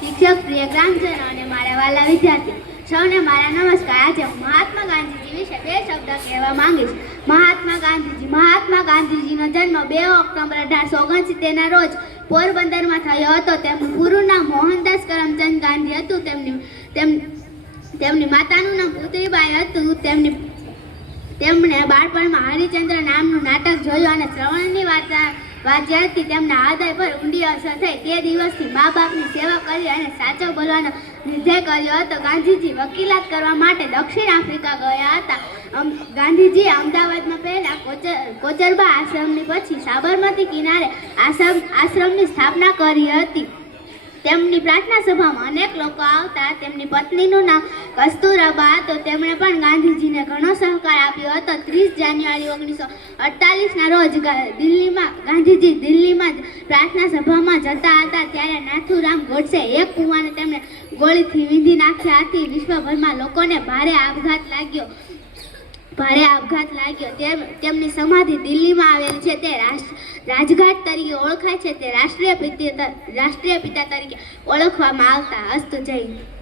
શિક્ષક પ્રિય ગ્રામજનો અને મારા વાલા વિદ્યાર્થીઓ, સૌને મારા નમસ્કાર. આજે હું મહાત્મા ગાંધીજી વિશે બે શબ્દ કહેવા માંગીશ. મહાત્મા ગાંધીજી, મહાત્મા ગાંધીજીનો જન્મ બે ઓક્ટોબર અઢારસો ઓગણસિત્તેરના રોજ પોરબંદરમાં થયો હતો. તેમનું પૂરું નામ મોહનદાસ કરમચંદ ગાંધી હતું. તેમની, તેમ, તેમની માતાનું નામ પુત્રીબાઈ હતું. તેમની, તેમણે બાળપણમાં હરિચંદ્ર નામનું નાટક જોયું અને શ્રવણની વાર્તા વાંચ્યાથી તેમના હૃદય પર ઊંડી અસર થઈ. તે દિવસથી મા બાપની સેવા કરી અને સાચો બોલવાનો નિર્ણય કર્યો હતો. ગાંધીજી વકીલાત કરવા માટે દક્ષિણ આફ્રિકા ગયા હતા. ગાંધીજી અમદાવાદમાં પહેલા કોચર, કોચરબા આશ્રમની પછી સાબરમતી કિનારે આશ્રમ, આશ્રમની સ્થાપના કરી હતી. તેમની પ્રાર્થના સભામાં અનેક લોકો આવતા. તેમની પત્નીનું નામ કસ્તુરબા હતો. તેમણે પણ ગાંધીજીને ઘણો સહકાર આપ્યો હતો. ત્રીસ જાન્યુઆરી ઓગણીસો અડતાલીસના રોજ દિલ્હીમાં ગાંધીજી દિલ્હીમાં પ્રાર્થના સભામાં જતા હતા, ત્યારે નાથુરામ ગોડસે એક કુંવાને તેમણે ગોળીથી વીંધી નાખ્યા હતી. વિશ્વભરમાં લોકોને ભારે આપઘાત લાગ્યો. ભારે આપઘાત લાગ્યો. તેમ, તેમની સમાધિ દિલ્હીમાં આવેલી છે. તે રાજઘાટ તરીકે ઓળખાય છે. તે રાષ્ટ્રીય પિતા રાષ્ટ્રીય પિતા તરીકે ઓળખવામાં આવતા. અસ્તુ જય.